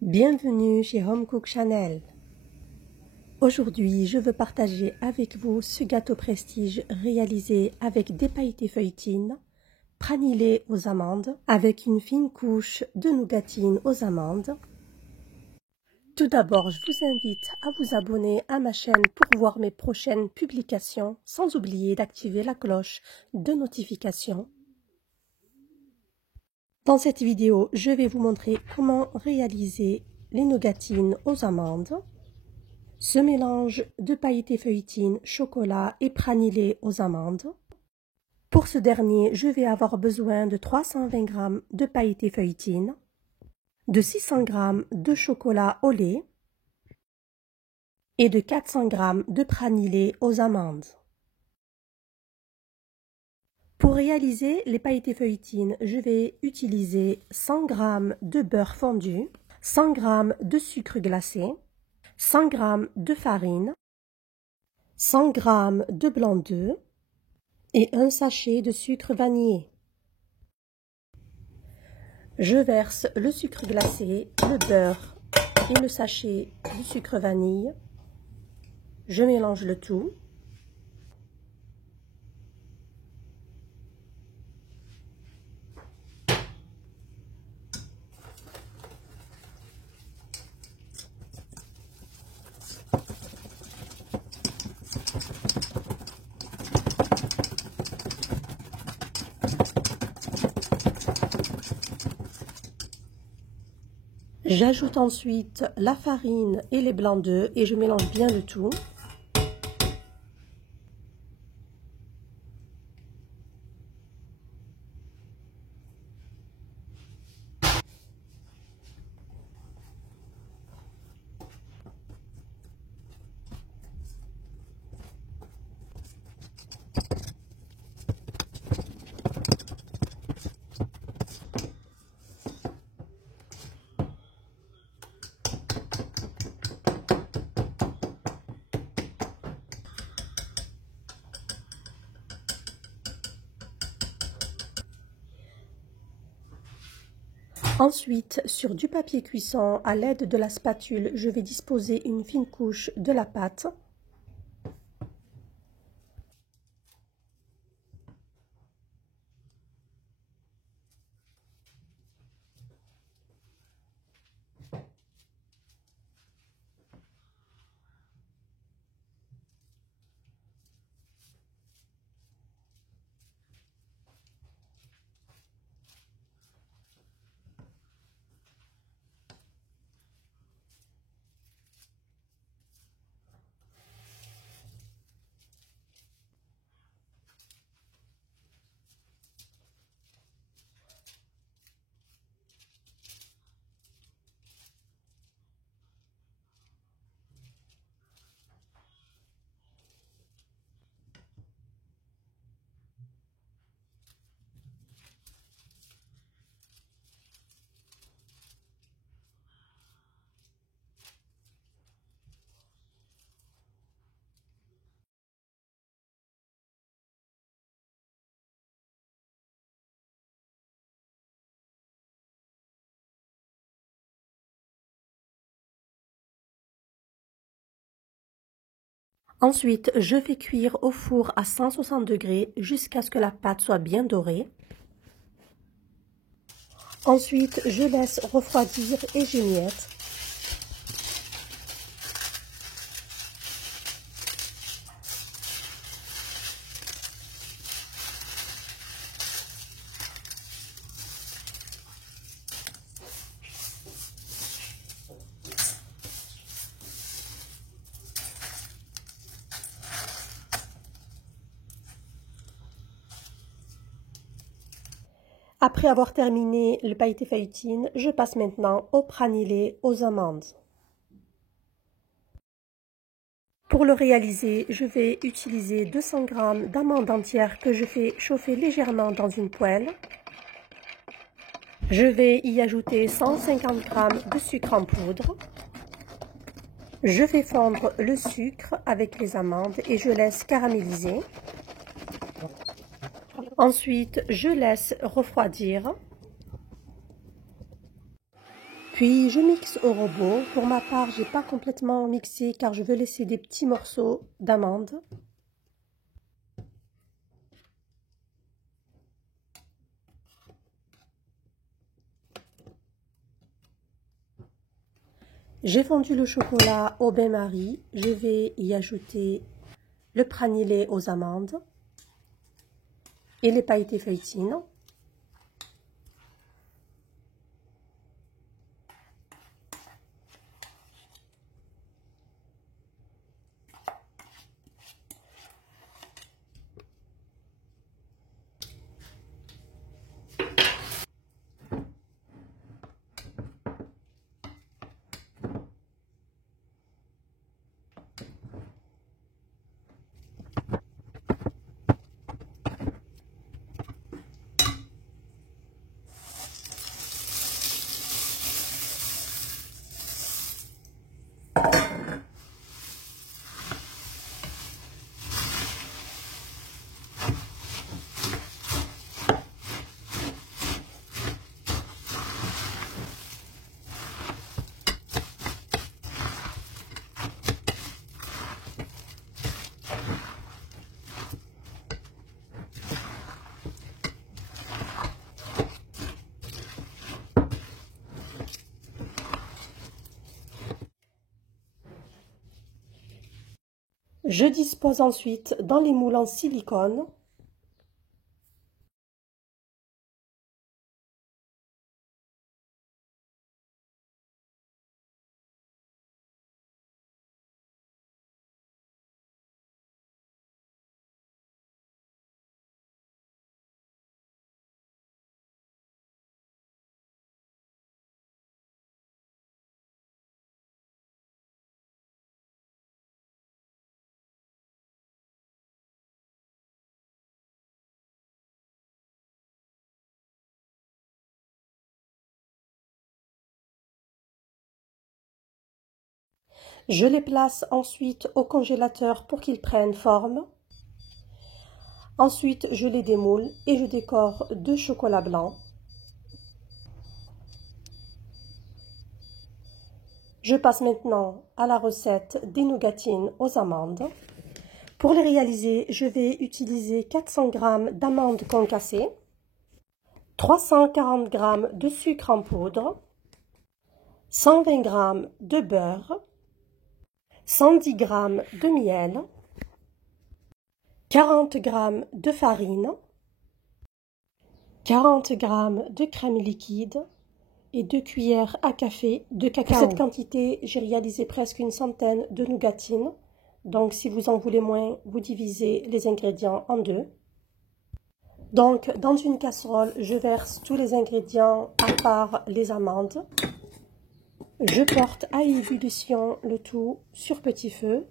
Bienvenue chez Home Cook Channel. Aujourd'hui, je veux partager avec vous ce gâteau prestige réalisé avec des pailletés feuilletines, pranilées aux amandes, avec une fine couche de nougatine aux amandes. Tout d'abord, je vous invite à vous abonner à ma chaîne pour voir mes prochaines publications, sans oublier d'activer la cloche de notification. Dans cette vidéo, je vais vous montrer comment réaliser les nougatines aux amandes. Ce mélange de pailletés feuilletines, chocolat et pranilées aux amandes. Pour ce dernier, je vais avoir besoin de 320 g de pailletés feuilletines, de 600 g de chocolat au lait et de 400 g de pranilées aux amandes. Pour réaliser les pailletés feuilletines, je vais utiliser 100 g de beurre fondu, 100 g de sucre glacé, 100 g de farine, 100 g de blanc d'œuf et un sachet de sucre vanillé. Je verse le sucre glacé, le beurre et le sachet de sucre vanille. Je mélange le tout. J'ajoute ensuite la farine et les blancs d'œufs et je mélange bien le tout. Ensuite, sur du papier cuisson, à l'aide de la spatule, je vais disposer une fine couche de la pâte. Ensuite, je vais cuire au four à 160 degrés jusqu'à ce que la pâte soit bien dorée. Ensuite, je laisse refroidir et j'émiette. Après avoir terminé le pailleté feuilletine, je passe maintenant au pranilé aux amandes. Pour le réaliser, je vais utiliser 200 g d'amandes entières que je fais chauffer légèrement dans une poêle. Je vais y ajouter 150 g de sucre en poudre. Je fais fondre le sucre avec les amandes et je laisse caraméliser. Ensuite, je laisse refroidir. Puis je mixe au robot. Pour ma part, j'ai pas complètement mixé car je veux laisser des petits morceaux d'amandes. J'ai fondu le chocolat au bain-marie. Je vais y ajouter le pranillet aux amandes et les pailletés feuilletines. Je dispose ensuite dans les moules en silicone. Je les place ensuite au congélateur pour qu'ils prennent forme. Ensuite, je les démoule et je décore de chocolat blanc. Je passe maintenant à la recette des nougatines aux amandes. Pour les réaliser, je vais utiliser 400 g d'amandes concassées, 340 g de sucre en poudre, 120 g de beurre, 110 g de miel, 40 g de farine, 40 g de crème liquide et 2 cuillères à café de cacao. Pour cette quantité, j'ai réalisé presque une centaine de nougatines. Donc, si vous en voulez moins, vous divisez les ingrédients en deux. Donc, dans une casserole, je verse tous les ingrédients à part les amandes. Je porte à ébullition le tout sur petit feu.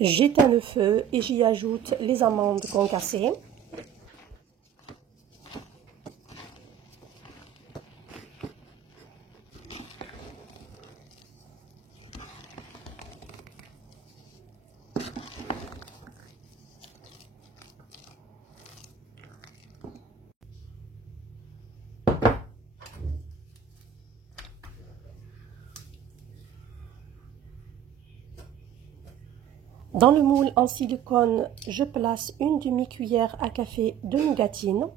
J'éteins le feu et j'y ajoute les amandes concassées. Dans le moule en silicone, je place une demi-cuillère à café de nougatine.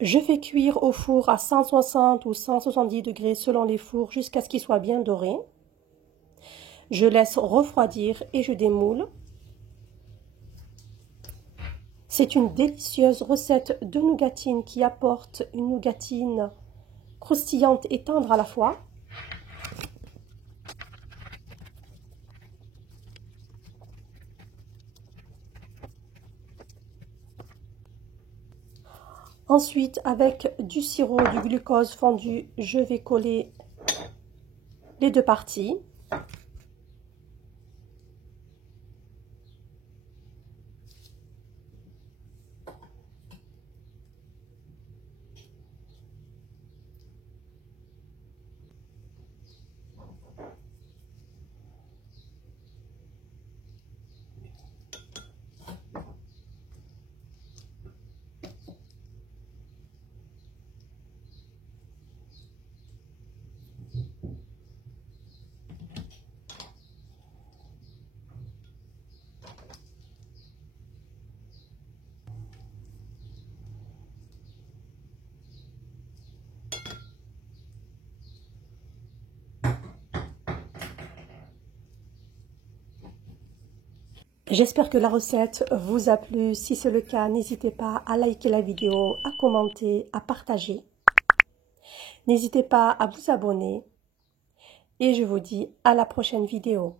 Je fais cuire au four à 160 ou 170 degrés selon les fours jusqu'à ce qu'il soit bien doré. Je laisse refroidir et je démoule. C'est une délicieuse recette de nougatine qui apporte une nougatine croustillante et tendre à la fois. Ensuite, avec du sirop, du glucose fondu, je vais coller les deux parties. J'espère que la recette vous a plu. Si c'est le cas, n'hésitez pas à liker la vidéo, à commenter, à partager. N'hésitez pas à vous abonner. Et je vous dis à la prochaine vidéo.